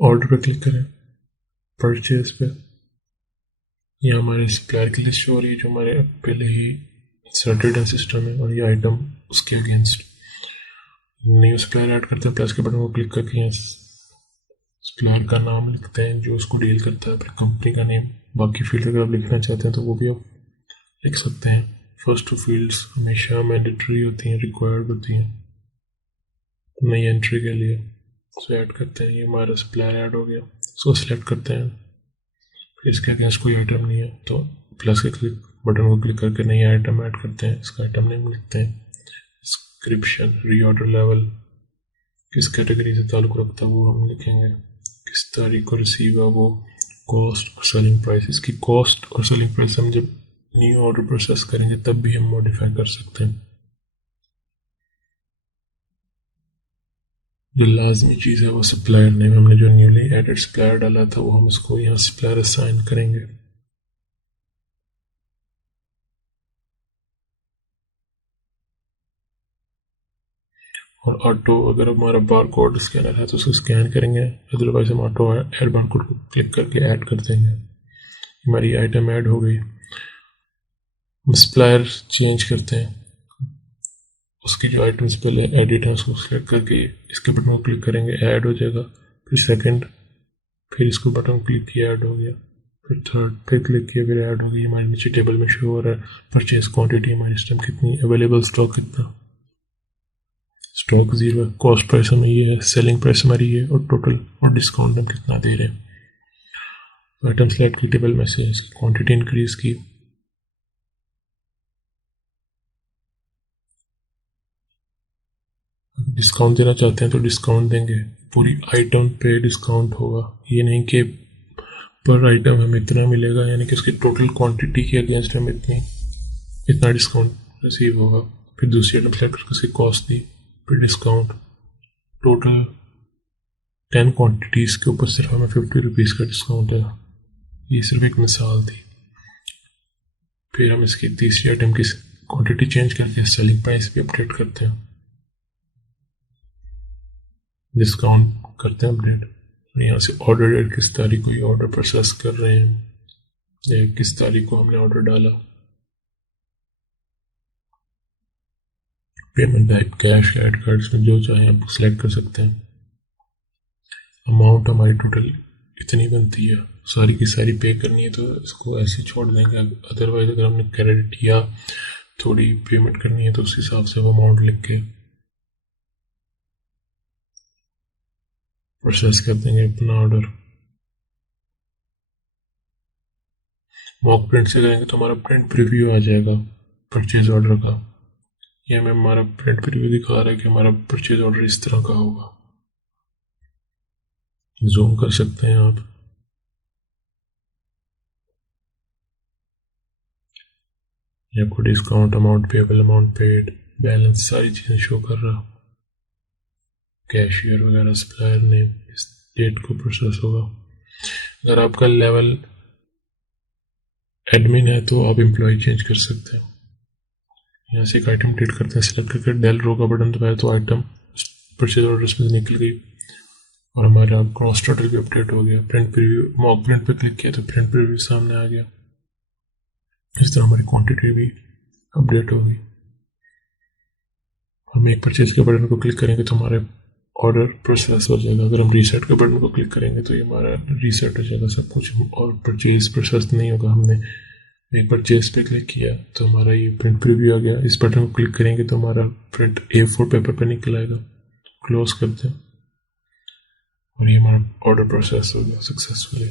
Order पे click करें, purchase पे। ये हमारे सप्लायर की लिस्ट हो रही है जो हमारे पहले ही इंसर्टेड है सिस्टम में, और ये आइटम उसके अगेंस्ट। न्यू सप्लायर ऐड करते हैं, प्लस के बटन को क्लिक करके यहाँ सप्लायर का नाम लिखते हैं जो उसको डील करता है, फिर कंपनी का नेम। बाकी फील्ड अगर आप लिखना चाहते हैं तो वो भी आप लिख सकते हैं। फर्स्ट टू फील्ड्स हमेशा मैंडेटरी होती हैं, रिक्वायर्ड होती हैं नई एंट्री के लिए। सो ऐड करते हैं, ये हमारा सप्लायर ऐड हो गया। इसको सिलेक्ट करते हैं, फिर इसके अगेंस्ट कोई आइटम नहीं है तो प्लस के क्लिक बटन को क्लिक करके नई आइटम ऐड करते हैं। इसका आइटम नेम लिखते हैं, डिस्क्रिप्शन, रीऑर्डर लेवल, किस कैटेगरी से ताल्लुक़ रखता है वो हम लिखेंगे, किस तारीख को रिसीव है वो, कॉस्ट और सेलिंग प्राइस। इसकी कॉस्ट और सेलिंग प्राइस हम जब न्यू ऑर्डर प्रोसेस करेंगे तब भी हम मॉडिफाई कर सकते हैं। जो लाजमी चीज़ है वो सप्लायर नेम, हमने जो न्यूली एडेड सप्लायर डाला था वो हम इसको यहाँ सप्लायर असाइन करेंगे। और ऑटो, अगर हमारा बार कोड स्कैनर है तो उसको स्कैन करेंगे, अदरवाइज हम ऑटो ऐड बार कोड को क्लिक करके ऐड कर देंगे। हमारी आइटम ऐड हो गई। सप्लायर चेंज करते हैं, उसकी जो आइटम्स पहले एडिट है उसको सिलेक्ट करके इसके बटन को क्लिक करेंगे, ऐड हो जाएगा। फिर सेकंड, फिर इसको बटन क्लिक किया, ऐड हो गया। फिर थर्ड, फिर क्लिक किया, फिर ऐड हो गई। हमारे नीचे टेबल में शो हो रहा है परचेज क्वांटिटी हमारी सिस्टम कितनी, अवेलेबल स्टॉक कितना, स्टॉक 0 है, कॉस्ट प्राइस हमें ये है, सेलिंग प्राइस हमारी ये, और टोटल और डिस्काउंट हम कितना दे रहे हैं। आइटम सेलेक्ट की, टेबल में से इसकी क्वांटिटी इंक्रीज की। डिस्काउंट देना चाहते हैं तो डिस्काउंट देंगे, पूरी आइटम पे डिस्काउंट होगा। ये नहीं कि पर आइटम हमें इतना मिलेगा, यानी कि उसकी टोटल क्वांटिटी के अगेंस्ट हमें इतना डिस्काउंट रिसीव होगा। फिर दूसरी आइटम सेलेक्ट करके उसकी कॉस्ट दी, फिर डिस्काउंट। टोटल 10 क्वांटिटीज़ के ऊपर सिर्फ हमें 50 रुपीज़ का डिस्काउंट है। ये सिर्फ एक मिसाल थी। फिर हम इसकी तीसरी आइटम की क्वांटिटी चेंज करके सेलिंग प्राइस भी अपडेट करते हैं, डिस्काउंट करते हैं अपडेट। यहाँ से ऑर्डर डेट, किस तारीख को ये ऑर्डर प्रोसेस कर रहे हैं या किस तारीख को हमने ऑर्डर डाला। Payment type cash, credit card में जो चाहें आप सेलेक्ट कर सकते हैं। अमाउंट हमारी टोटल इतनी बनती है, सारी की सारी पे करनी है तो इसको ऐसे छोड़ देंगे। अदरवाइज अगर हमने क्रेडिट या थोड़ी पेमेंट करनी है तो उस हिसाब से वो अमाउंट लिख के प्रोसेस कर देंगे अपना ऑर्डर। मॉक प्रिंट से करेंगे तो हमारा प्रिंट प्रीव्यू आ जाएगा परचेज ऑर्डर का। ये हमें हमारा प्रिंट प्रीव्यू दिखा रहा है कि हमारा परचेज ऑर्डर इस तरह का होगा। जूम कर सकते हैं आप। ये आपको discount, amount payable, amount paid, balance, सारी चीज़ें शो कर रहा। कैशियर वगैरह, सप्लायर नेम, इस डेट को प्रोसेस होगा। अगर आपका लेवल एडमिन है तो आप एम्प्लॉय चेंज कर सकते हैं। यहाँ से एक आइटम डिलीट करते हैं, सिलेक्ट करके डेल रो का बटन दबाया तो आइटम परचेज ऑर्डर से निकल गई और हमारा क्रॉस टोटल भी अपडेट हो गया। प्रिंट प्रीव्यू, मॉक प्रिंट पे क्लिक किया तो प्रिंट प्रीव्यू सामने आ गया। इस तरह हमारी क्वांटिटी भी अपडेट हो गई। हम एक परचेज के बटन को क्लिक करेंगे तो हमारे ऑर्डर प्रोसेस हो जाएगा। अगर हम रीसेट के बटन को क्लिक करेंगे तो ये हमारा रीसेट हो जाएगा सब कुछ, और परचेज प्रोसेस नहीं होगा। हमने एक परचेज पे क्लिक किया तो हमारा ये प्रिंट प्रीव्यू आ गया। इस बटन को क्लिक करेंगे तो हमारा प्रिंट A4 पेपर पे निकल आएगा। क्लोज करते हैं और ये हमारा ऑर्डर प्रोसेस हो गया सक्सेसफुली।